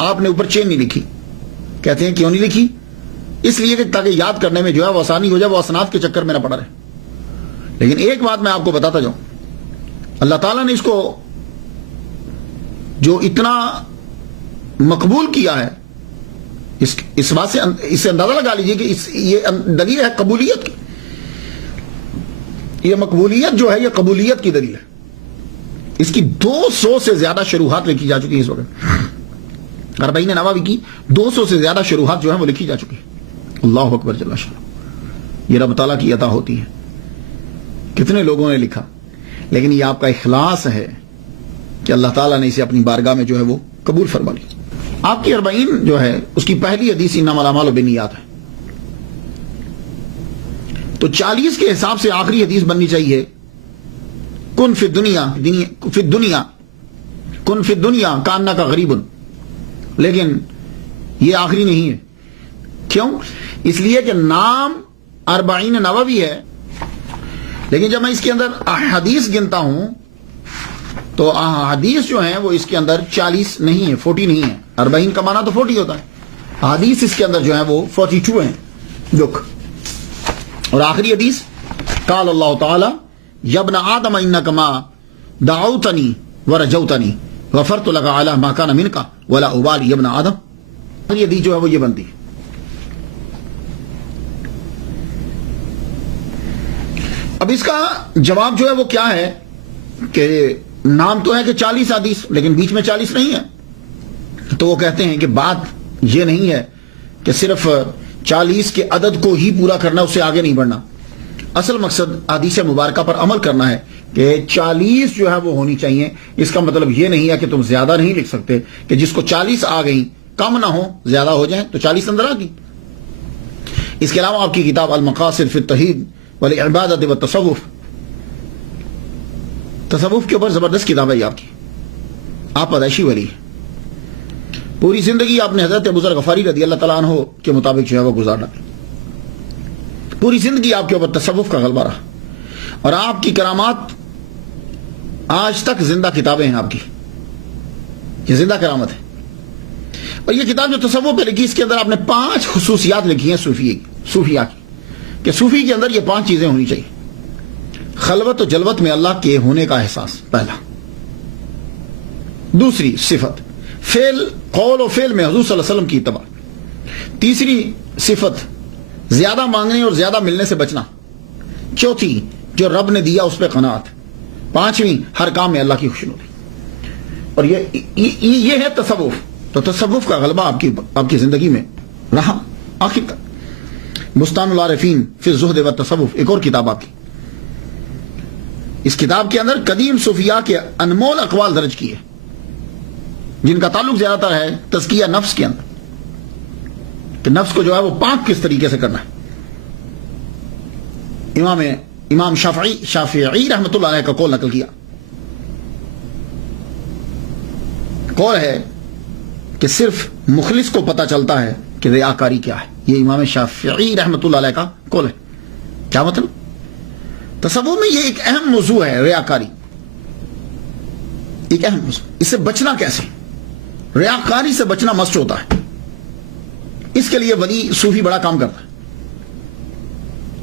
آپ نے اوپر چین نہیں لکھی. کہتے ہیں کیوں نہیں لکھی؟ اس لیے کہ تاکہ یاد کرنے میں جو ہے وہ آسانی ہو جائے، وہ اسناد کے چکر میں نہ پڑا رہے. لیکن ایک بات میں آپ کو بتاتا جاؤں، اللہ تعالیٰ نے اس کو جو اتنا مقبول کیا ہے، اس بات سے اس سے اندازہ لگا لیجئے کہ یہ دلیل ہے قبولیت کی. یہ مقبولیت جو ہے یہ قبولیت کی دلیل ہے. اس کی 200 سے زیادہ شروحات لکھی جا چکی ہیں اس وقت. 40 نووی کی 200 سے زیادہ شروحات جو ہیں وہ لکھی جا چکی ہیں. اللہ اکبر جل شانہ. یہ رب تعالیٰ کی عطا ہوتی ہے. کتنے لوگوں نے لکھا، لیکن یہ آپ کا اخلاص ہے کہ اللہ تعالیٰ نے اسے اپنی بارگاہ میں جو ہے وہ قبول فرما لی. آپ کی 40 جو ہے اس کی پہلی حدیث انما الاعمال بالنیات ہے. تو 40 کے حساب سے آخری حدیث بننی چاہیے کن فی الدنیا کاننا کا غریب. لیکن یہ آخری نہیں ہے. کیوں؟ اس لیے کہ نام 40 نووی ہے، لیکن جب میں اس کے اندر احادیث گنتا ہوں تو احادیث جو ہیں وہ اس کے اندر 40 نہیں ہے، 40 نہیں ہے. 40 کا معنی تو 40 ہوتا ہے. حدیث اس کے اندر جو ہے وہ 42 ہیں. لک اور آخری حدیث قال اللہ تعالی یا ابن آدم انک ما دعوتنی ورجوتنی غفرت لک علی ما کان منک ولا ابالی یا ابن آدم. آخری حدیث جو ہے وہ یہ بنتی ہے. اب اس کا جواب جو ہے وہ کیا ہے کہ نام تو ہے کہ 40 حدیث، لیکن بیچ میں 40 نہیں ہے. تو وہ کہتے ہیں کہ بات یہ نہیں ہے کہ صرف 40 کے عدد کو ہی پورا کرنا، اس سے آگے نہیں بڑھنا. اصل مقصد حدیث مبارکہ پر عمل کرنا ہے کہ 40 جو ہے وہ ہونی چاہیے. اس کا مطلب یہ نہیں ہے کہ تم زیادہ نہیں لکھ سکتے، کہ جس کو 40 آ گئی کم نہ ہو زیادہ ہو جائیں تو 40 اندر آ گئی. اس کے علاوہ آپ کی کتاب المقاصد فی التوحید والعبادۃ والتصوف، تصوف کے اوپر زبردست کتاب ہے آپ کی. آپ پیدائشی ولی ہیں. پوری زندگی آپ نے حضرت ابو ذر غفاری رضی اللہ تعالیٰ عنہ کے مطابق جو ہے وہ گزار ڈالی. پوری زندگی آپ کے اوپر تصوف کا غلبہ رہا، اور آپ کی کرامات آج تک زندہ کتابیں ہیں آپ کی، یہ زندہ کرامت ہے۔ اور یہ کتاب جو تصوف پہ لکھی، اس کے اندر آپ نے 5 خصوصیات لکھی ہیں صوفیہ کی، کہ صوفی کے اندر یہ 5 چیزیں ہونی چاہیے۔ خلوت و جلوت میں اللہ کے ہونے کا احساس، پہلا۔ دوسری صفت، قول و فعل میں حضور صلی اللہ علیہ وسلم کی اتباع۔ تیسری صفت، زیادہ مانگنے اور زیادہ ملنے سے بچنا۔ چوتھی، جو رب نے دیا اس پہ قناعت۔ پانچویں، ہر کام میں اللہ کی خوشنودی۔ اور یہ ہے تصوف۔ تو تصوف کا غلبہ آپ کی زندگی میں رہا آخر تک۔ بستان العارفین فی الزہد و تصوف، ایک اور کتاب آپ کی، اس کتاب کے اندر قدیم صوفیاء کے انمول اقوال درج کیے، جن کا تعلق زیادہ تر ہے تزکیہ نفس کے اندر، کہ نفس کو جو ہے وہ پاک کس طریقے سے کرنا ہے۔ امام شافعی رحمۃ اللہ علیہ کا قول نقل کیا، قول ہے کہ صرف مخلص کو پتہ چلتا ہے کہ ریاکاری کیا ہے۔ یہ امام شافعی رحمۃ اللہ علیہ کا قول ہے۔ کیا مطلب؟ تصوف میں یہ ایک اہم موضوع ہے، ریاکاری، ایک اہم موضوع۔ اس سے بچنا کیسے؟ ریاکاری سے بچنا مسٹ ہوتا ہے، اس کے لیے ولی صوفی بڑا کام کرتا ہے۔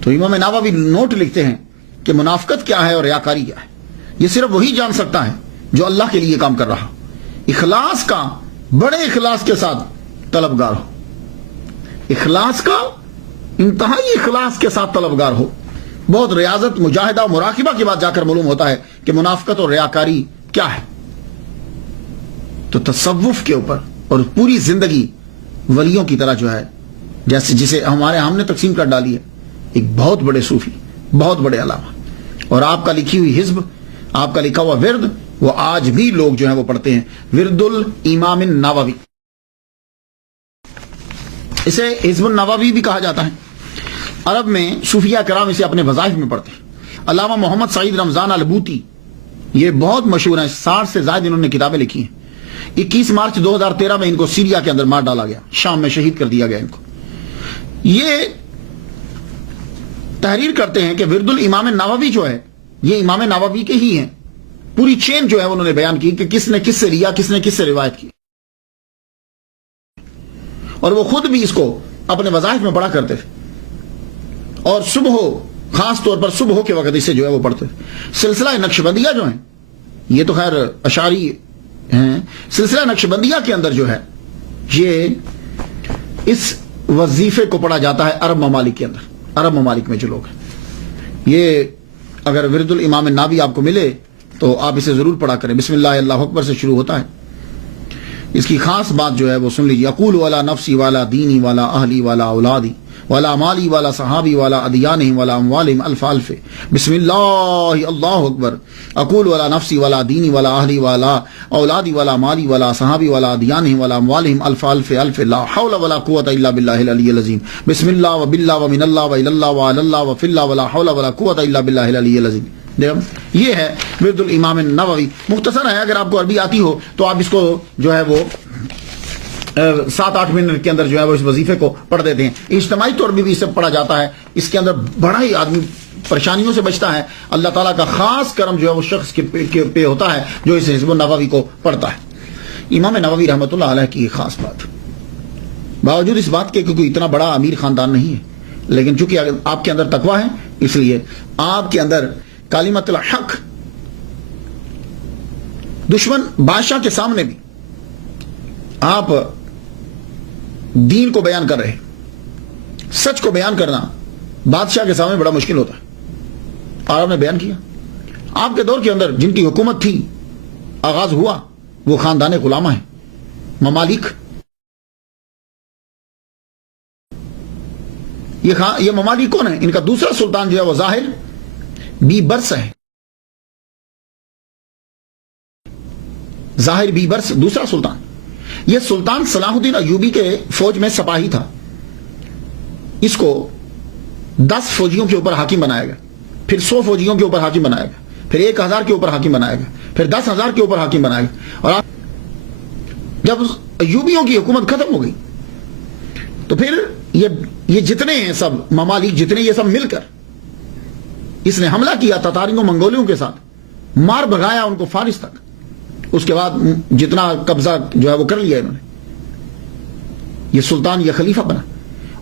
تو امام نووی نوٹ لکھتے ہیں کہ منافقت کیا ہے اور ریاکاری کیا ہے، یہ صرف وہی جان سکتا ہے جو اللہ کے لیے کام کر رہا، اخلاص کا، بڑے اخلاص کے ساتھ طلبگار ہو، اخلاص کا، انتہائی اخلاص کے ساتھ طلبگار ہو۔ بہت ریاضت، مجاہدہ، مراقبہ کے بعد جا کر معلوم ہوتا ہے کہ منافقت اور ریاکاری کیا ہے۔ تو تصوف کے اوپر اور پوری زندگی ولیوں کی طرح جو ہے، جیسے جسے ہم نے تقسیم کر ڈالی ہے، ایک بہت بڑے صوفی، بہت بڑے علامہ، اور آپ کا لکھی ہوئی حزب، آپ کا لکھا ہوا ورد، وہ آج بھی لوگ جو ہیں وہ پڑھتے ہیں، ورد الامام النووی، اسے حزب النووی بھی کہا جاتا ہے۔ عرب میں صوفیہ کرام اسے اپنے وظائف میں پڑھتے ہیں۔ علامہ محمد سعید رمضان البوتی، یہ بہت مشہور ہیں، 60 سے زائد انہوں نے کتابیں لکھی ہیں۔ 21 مارچ 2013 میں ان کو سیریا کے اندر مار ڈالا گیا، شام میں شہید کر دیا گیا ان کو۔ یہ تحریر کرتے ہیں کہ ورد الامام النووی جو ہے، یہ امام نووی کے ہی ہیں، پوری چین جو ہے انہوں نے بیان کی کہ کس نے کس سے لیا، کس نے کس سے روایت کی، اور وہ خود بھی اس کو اپنے وظائف میں پڑھا کرتے تھے، اور صبح، خاص طور پر صبح کے وقت اسے جو ہے وہ پڑھتے تھے۔ سلسلہ نقشبندیہ جو ہیں، یہ تو خیر اشعری ہیں، سلسلہ نقشبندیہ کے اندر جو ہے یہ اس وظیفے کو پڑھا جاتا ہے عرب ممالک کے اندر، عرب ممالک میں جو لوگ ہیں۔ یہ اگر ورد الامام النووی آپ کو ملے تو آپ اسے ضرور پڑھا کریں۔ بسم اللہ اللہ اکبر سے شروع ہوتا ہے۔ اس کی خاص بات جو ہے وہ سن لیجیے۔ اقول والا نفسی والا دینی والا اہلی والا اولادی والا مالی والا صحابی والا ادیانہم والا اموالہم الف الف بسم اللہ اللہ اکبر۔ اقول والا نفسی والا دینی والا اہلی والا اولادی والا مالی والا صحابی والا ادیانہم والا اموالہم الف الف الف لا حول ولا قوت الا باللہ العلی العظیم۔ بسم اللہ وباللہ ومن اللہ والى اللہ وعلی اللہ وفی اللہ ولا حول ولا قوت الا باللہ العلی العظیم۔ یہ ہے ورد الامام النووی، مختصر ہے، اگر آپ کو عربی آتی ہو تو آپ اس کو جو ہے وہ 7-8 منٹ کے اندر جو ہے وہ اس وظیفے کو پڑھ دیتے ہیں۔ اجتماعی طور بھی اسے پڑھا جاتا ہے، اس کے اندر بڑا ہی آدمی پریشانیوں سے بچتا ہے۔ اللہ تعالیٰ کا خاص کرم جو ہے وہ شخص کے پہ ہوتا ہے جو اس حزب النووی کو پڑھتا ہے۔ امام نووی رحمۃ اللہ علیہ کی خاص بات، باوجود اس بات کے کہ کوئی اتنا بڑا امیر خاندان نہیں ہے، لیکن چونکہ آپ کے اندر تقویٰ ہے، اس لیے آپ کے اندر کلمۃ الحق، دشمن بادشاہ کے سامنے بھی آپ دین کو بیان کر رہے، سچ کو بیان کرنا بادشاہ کے سامنے بڑا مشکل ہوتا ہے، اور آپ نے بیان کیا۔ آپ کے دور کے اندر جن کی حکومت تھی، آغاز ہوا، وہ خاندان غلامہ ہیں، ممالک۔ یہ ممالک کون ہیں؟ ان کا دوسرا سلطان جو ہے وہ ظاہر بی برس ہے، ظاہر بی برس دوسرا سلطان۔ یہ سلطان صلاح الدین ایوبی کے فوج میں سپاہی تھا، اس کو 10 فوجیوں کے اوپر حاکم بنایا گیا، پھر 100 فوجیوں کے اوپر حاکم بنایا گیا، پھر 1000 کے اوپر حاکم بنایا گیا، پھر 10,000 کے اوپر حاکم بنایا گیا، اور جب ایوبیوں کی حکومت ختم ہو گئی تو پھر یہ جتنے ہیں سب ممالک جتنے یہ سب مل کر اس نے حملہ کیا تتاریوں منگولیوں کے ساتھ، مار بھگایا ان کو فارس تک. اس کے بعد جتنا قبضہ جو ہے وہ کر لیا انہوں نے. یہ سلطان یہ خلیفہ بنا،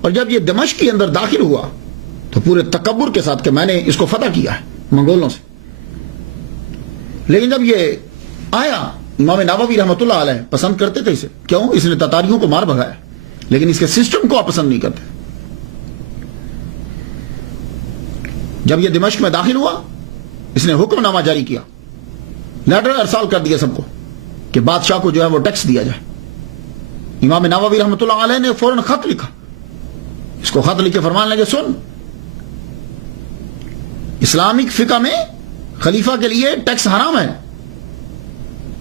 اور جب یہ دمشق کے اندر داخل ہوا تو پورے تکبر کے ساتھ کہ میں نے اس کو فتح کیا ہے منگولوں سے. لیکن جب یہ آیا، امام نووی رحمۃ اللہ علیہ پسند کرتے تھے اسے. کیوں؟ اس نے تتاریوں کو مار بھگایا، لیکن اس کے سسٹم کو آپ پسند نہیں کرتے. جب یہ دمشق میں داخل ہوا، اس نے حکم نامہ جاری کیا، لیٹر ارسال کر دیا سب کو کہ بادشاہ کو جو ہے وہ ٹیکس دیا جائے. امام نووی رحمۃ اللہ علیہ نے فوراً خط لکھا. اس کو خط لکھ کے فرمان لگے، سن، اسلامک فقہ میں خلیفہ کے لیے ٹیکس حرام ہے.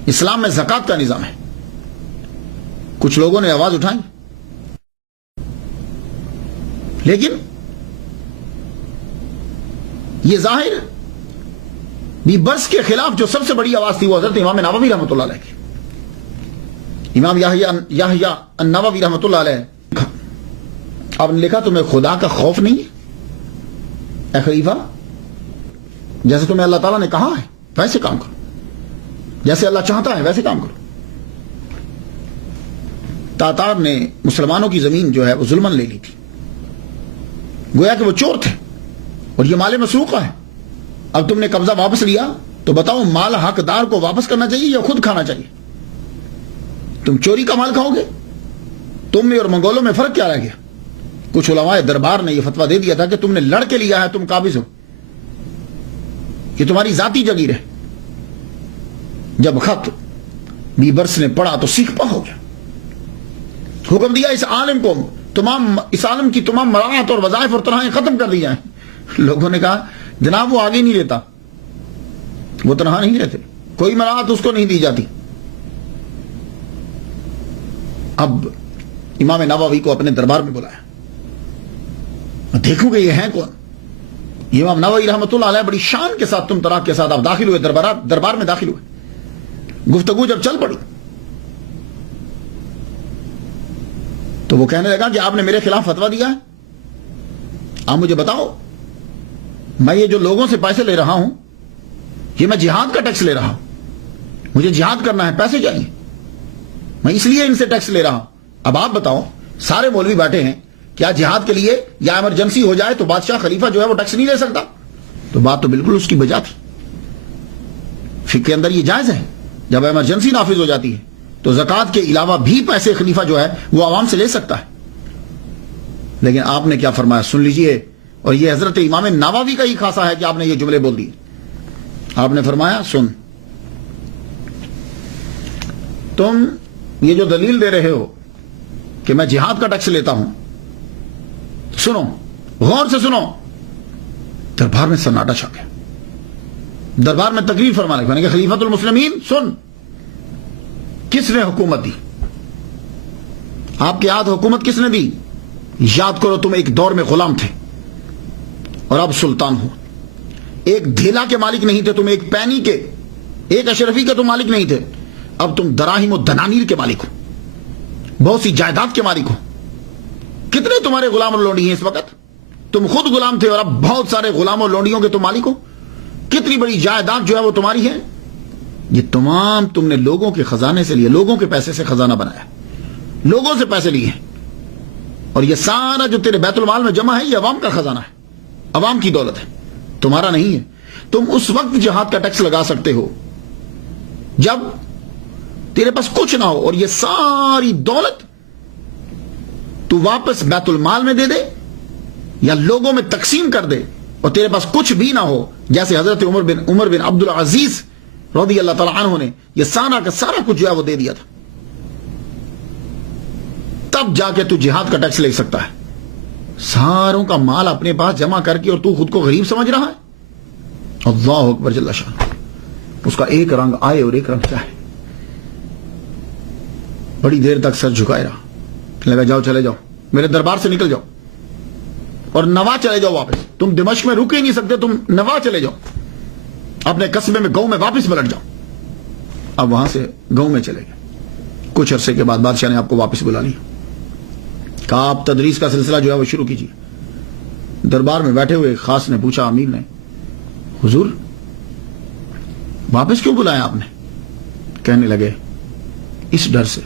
اسلام میں زکوٰۃ کا نظام ہے. کچھ لوگوں نے آواز اٹھائی، لیکن یہ ظاہر بھی برس کے خلاف جو سب سے بڑی آواز تھی وہ حضرت امام نووی رحمۃ اللہ علیہ کی. امام یحییٰ النووی رحمۃ اللہ علیہ آپ نے لکھا، تمہیں خدا کا خوف نہیں اے خلیفہ؟ جیسے تمہیں اللہ تعالیٰ نے کہا ہے ویسے کام کرو، جیسے اللہ چاہتا ہے ویسے کام کرو. تاتار نے مسلمانوں کی زمین جو ہے وہ ظلمن لے لی تھی، گویا کہ وہ چور تھے اور یہ مال مسروقہ ہے. اب تم نے قبضہ واپس لیا تو بتاؤ مال حقدار کو واپس کرنا چاہیے یا خود کھانا چاہیے؟ تم چوری کا مال کھاؤ گے؟ تم میں اور منگولوں میں فرق کیا رہ گیا؟ کچھ علماء دربار نے یہ فتویٰ دے دیا تھا کہ تم نے لڑ کے لیا ہے، تم قابض ہو، یہ تمہاری ذاتی جگیر ہے. جب خط بیبرس نے پڑھا تو سیخ پا ہو گیا. حکم دیا اس عالم کو اس عالم کی تمام مراعات اور وظائف اور تنہائیں ختم کر دی جائیں. لوگوں نے کہا جناب وہ آگے نہیں لیتا، وہ تنہا نہیں لیتے، کوئی مراعات اس کو نہیں دی جاتی. اب امام نووی کو اپنے دربار میں بلایا، دیکھو کہ یہ ہیں کون. امام نووی رحمۃ اللہ علیہ بڑی شان کے ساتھ تم تراک کے ساتھ آپ داخل ہوئے، دربار میں داخل ہوئے. گفتگو جب چل پڑی تو وہ کہنے لگا کہ آپ نے میرے خلاف فتویٰ دیا ہے، آپ مجھے بتاؤ، میں یہ جو لوگوں سے پیسے لے رہا ہوں یہ میں جہاد کا ٹیکس لے رہا ہوں، مجھے جہاد کرنا ہے، پیسے چاہیے، میں اس لیے ان سے ٹیکس لے رہا ہوں. اب آپ بتاؤ، سارے مولوی بیٹھے ہیں، کیا جہاد کے لیے یا ایمرجنسی ہو جائے تو بادشاہ خلیفہ جو ہے وہ ٹیکس نہیں لے سکتا؟ تو بات تو بالکل اس کی بجا تھی. فقہ کے اندر یہ جائز ہے، جب ایمرجنسی نافذ ہو جاتی ہے تو زکوٰۃ کے علاوہ بھی پیسے خلیفہ جو ہے وہ عوام سے لے سکتا ہے. لیکن آپ نے کیا فرمایا سن لیجئے، اور یہ حضرت امام نووی کا ہی خاصہ ہے کہ آپ نے یہ جملے بول دیے. آپ نے فرمایا سن، تم یہ جو دلیل دے رہے ہو کہ میں جہاد کا ٹیکس لیتا ہوں، سنو، غور سے سنو. دربار میں سناٹا چھا گیا. دربار میں تقریر فرمانے میں نے کہا خلیفۃ المسلمین سن، کس نے حکومت دی؟ آپ کے ہاتھ حکومت کس نے دی؟ یاد کرو تم ایک دور میں غلام تھے اور اب سلطان ہو. ایک دھیلا کے مالک نہیں تھے تم، ایک پینی کے، ایک اشرفی کے تم مالک نہیں تھے. اب تم دراہیم و دنانیر کے مالک ہو، بہت سی جائیداد کے مالک ہو. کتنے تمہارے غلام اور لونڈی ہیں اس وقت؟ تم خود غلام تھے اور اب بہت سارے غلام اور لونڈیوں کے تم مالک ہو. کتنی بڑی جائیداد جو ہے وہ تمہاری ہے. یہ تمام تم نے لوگوں کے خزانے سے لیے، لوگوں کے پیسے سے خزانہ بنایا، لوگوں سے پیسے لیے ہیں. اور یہ سارا جو تیرے بیت المال میں جمع ہے یہ عوام کا خزانہ ہے، عوام کی دولت ہے، تمہارا نہیں ہے. تم اس وقت جہاد کا ٹیکس لگا سکتے ہو جب تیرے پاس کچھ نہ ہو، اور یہ ساری دولت تو واپس بیت المال میں دے دے یا لوگوں میں تقسیم کر دے اور تیرے پاس کچھ بھی نہ ہو. جیسے حضرت عمر بن عبد العزیز رضی اللہ تعالیٰ عنہ نے یہ سارا کا سارا کچھ جو ہے وہ دے دیا تھا، تب جا کے تو جہاد کا ٹیکس لے سکتا ہے. ساروں کا مال اپنے پاس جمع کر کے اور تو خود کو غریب سمجھ رہا ہے. اللہ اکبر جل شان. اس کا ایک رنگ آئے اور ایک رنگ چاہے. بڑی دیر تک سر جھکائے رہا. لگا جاؤ، چلے جاؤ، میرے دربار سے نکل جاؤ اور نوا چلے جاؤ واپس. تم دمشق میں رک ہی نہیں سکتے، تم نوا چلے جاؤ، اپنے قصبے میں گاؤں میں واپس پلٹ جاؤ. اب وہاں سے گاؤں میں چلے گئے. کچھ عرصے کے بعد بادشاہ نے آپ کو واپس بلا لیا. کہا آپ تدریس کا سلسلہ جو ہے وہ شروع کیجیے. دربار میں بیٹھے ہوئے خاص نے پوچھا امیر نے, حضور واپس کیوں بلایا آپ نے؟ کہنے لگے اس ڈر سے.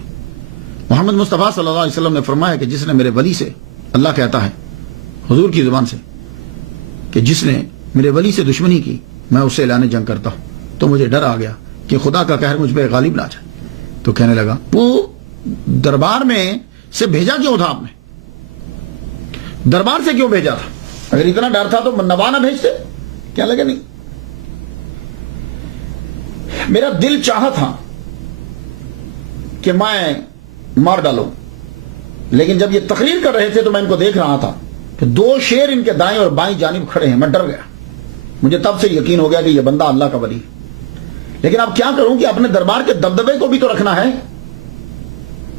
محمد مصطفیٰ صلی اللہ علیہ وسلم نے فرمایا کہ جس نے میرے ولی سے, اللہ کہتا ہے حضور کی زبان سے, کہ جس نے میرے ولی سے دشمنی کی میں اس سے اعلان جنگ کرتا ہوں. تو مجھے ڈر آ گیا کہ خدا کا قہر مجھ پہ غالب نہ جائے. تو کہنے لگا وہ دربار میں سے بھیجا کیوں تھا آپ نے؟ دربار سے کیوں بھیجا تھا؟ اگر اتنا ڈر تھا تو نوا نہ بھیجتے. کیا لگے نہیں, میرا دل چاہا تھا کہ میں مار ڈالوں, لیکن جب یہ تقریر کر رہے تھے تو میں ان کو دیکھ رہا تھا کہ 2 شیر ان کے دائیں اور بائیں جانب کھڑے ہیں. میں ڈر گیا. مجھے تب سے یقین ہو گیا کہ یہ بندہ اللہ کا ولی. لیکن اب کیا کروں کہ اپنے دربار کے دبدبے کو بھی تو رکھنا ہے,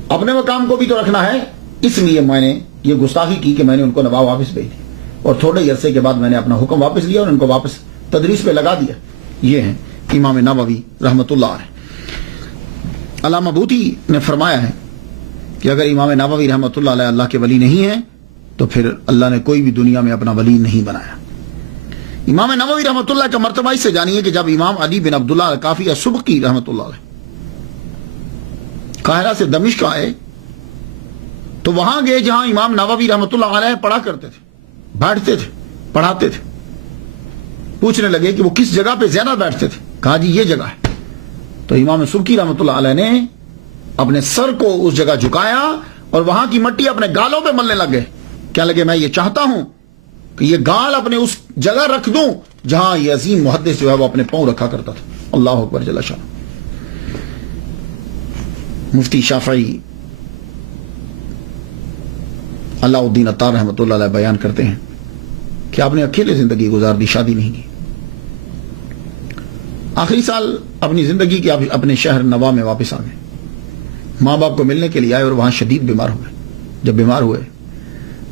اپنے مقام کو بھی تو رکھنا ہے. اس لیے میں نے یہ گستاخی کی کہ میں نے ان کو نواب واپس بھیج دی, اور تھوڑے عرصے کے بعد میں نے اپنا حکم واپس لیا اور ان کو واپس تدریس پہ لگا دیا. یہ ہیں امام نووی رحمۃ اللہ علیہ. علامہ بوطی نے فرمایا ہے کہ اگر امام نووی رحمۃ اللہ علیہ اللہ کے ولی نہیں ہیں تو پھر اللہ نے کوئی بھی دنیا میں اپنا ولی نہیں بنایا. امام نووی رحمۃ اللہ کا مرتبہ اس سے جانیے کہ جب امام علی بن عبداللہ الکافی السبکی رحمۃ اللہ علیہ قاہرہ سے دمشق آئے تو وہاں گئے جہاں امام نووی رحمۃ اللہ علیہ پڑھا کرتے تھے, بیٹھتے تھے, پڑھاتے تھے. پوچھنے لگے کہ وہ کس جگہ پہ زیادہ بیٹھتے تھے؟ کہا جی یہ جگہ ہے. تو امام سبکی رحمۃ اللہ علیہ نے اپنے سر کو اس جگہ جھکایا اور وہاں کی مٹی اپنے گالوں پہ ملنے لگ گئے. کیا لگے میں یہ چاہتا ہوں کہ یہ گال اپنے اس جگہ رکھ دوں جہاں یہ عظیم محدث جو ہے وہ اپنے پاؤں رکھا کرتا تھا. اللہ اکبر جل شان. مفتی شافعی اللہ الدین عطار رحمۃ اللہ علیہ بیان کرتے ہیں کہ آپ نے اکیلے زندگی گزار دی, شادی نہیں کی. آخری سال اپنی زندگی کے اپنے شہر نوا میں واپس آ گئے. ماں باپ کو ملنے کے لیے آئے اور وہاں شدید بیمار ہو گئے. جب بیمار ہوئے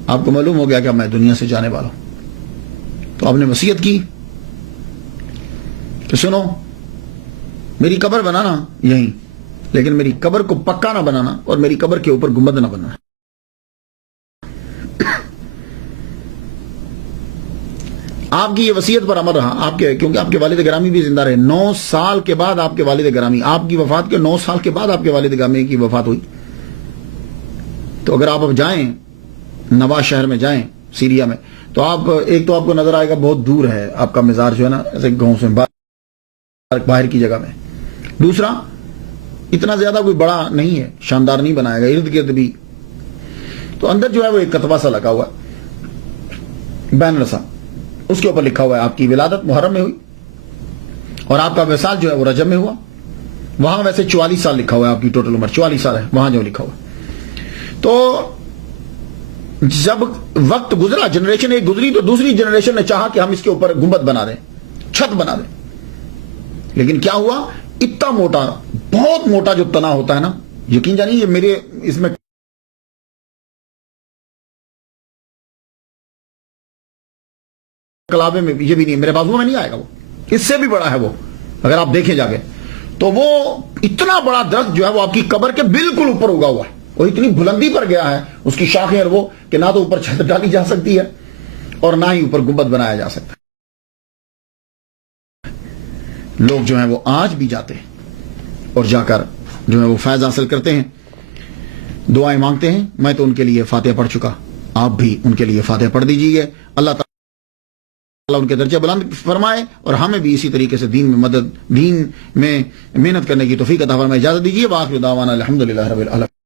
آپ کو معلوم ہو گیا کہ میں دنیا سے جانے والا ہوں, تو آپ نے وصیت کی کہ سنو میری قبر بنانا یہیں, لیکن میری قبر کو پکا نہ بنانا اور میری قبر کے اوپر گنبد نہ بنانا. آپ کی یہ وصیت پر عمل رہا کیونکہ آپ کے والد گرامی بھی زندہ رہے. 9 سال کے بعد آپ کے والد گرامی, آپ کی وفات کے 9 سال کے بعد آپ کے والد گرامی کی وفات ہوئی. تو اگر آپ اب جائیں نوا شہر میں جائیں سیریا میں, تو آپ ایک تو آپ کو نظر آئے گا بہت دور ہے آپ کا مزار جو ہے نا, ایسے گاؤں سے باہر کی جگہ میں. دوسرا اتنا زیادہ کوئی بڑا نہیں ہے, شاندار نہیں بنایا گیا, ارد گرد بھی. تو اندر جو ہے وہ ایک کتبہ سا لگا ہوا بین رسا, اس کے اوپر لکھا ہوا ہے آپ کی ولادت محرم میں ہوئی اور آپ کا وصال جو ہے وہ رجب میں ہوا. وہاں ویسے 44 سال لکھا ہوا ہے, آپ کی ٹوٹل عمر 44 سال ہے وہاں جو لکھا ہوا. تو جب وقت گزرا, جنریشن ایک گزری, تو دوسری جنریشن نے چاہا کہ ہم اس کے اوپر گنبد بنا دیں, چھت بنا دیں. لیکن کیا ہوا, اتنا موٹا, بہت موٹا جو تنا ہوتا ہے نا, یقین جانیے یہ میرے اس میں کلابے میں یہ بھی نہیں, میرے بازو میں نہیں آئے گا, وہ اس سے بھی بڑا ہے وہ اگر آپ دیکھیں جا کے. تو وہ اتنا بڑا درخت جو ہے وہ آپ کی قبر کے بالکل اوپر اگا ہوا ہے, اور اتنی بلندی پر گیا ہے اس کی شاخیں اور وہ کہ نہ تو اوپر چھت ڈالی جا سکتی ہے اور نہ ہی اوپر گنبد بنایا جا سکتا ہے. لوگ جو ہیں وہ آج بھی جاتے ہیں اور جا کر جو ہے وہ فیض حاصل کرتے ہیں, دعائیں مانگتے ہیں. میں تو ان کے لیے فاتحہ پڑھ چکا, آپ بھی ان کے لیے فاتحہ پڑھ دیجیے. اللہ تعالیٰ ان کے درجہ بلند فرمائے اور ہمیں بھی اسی طریقے سے دین میں محنت کرنے کی توفیق عطا فرمائے. اجازت دیجیے. وآخر دعوانا الحمدللہ رب العالمین.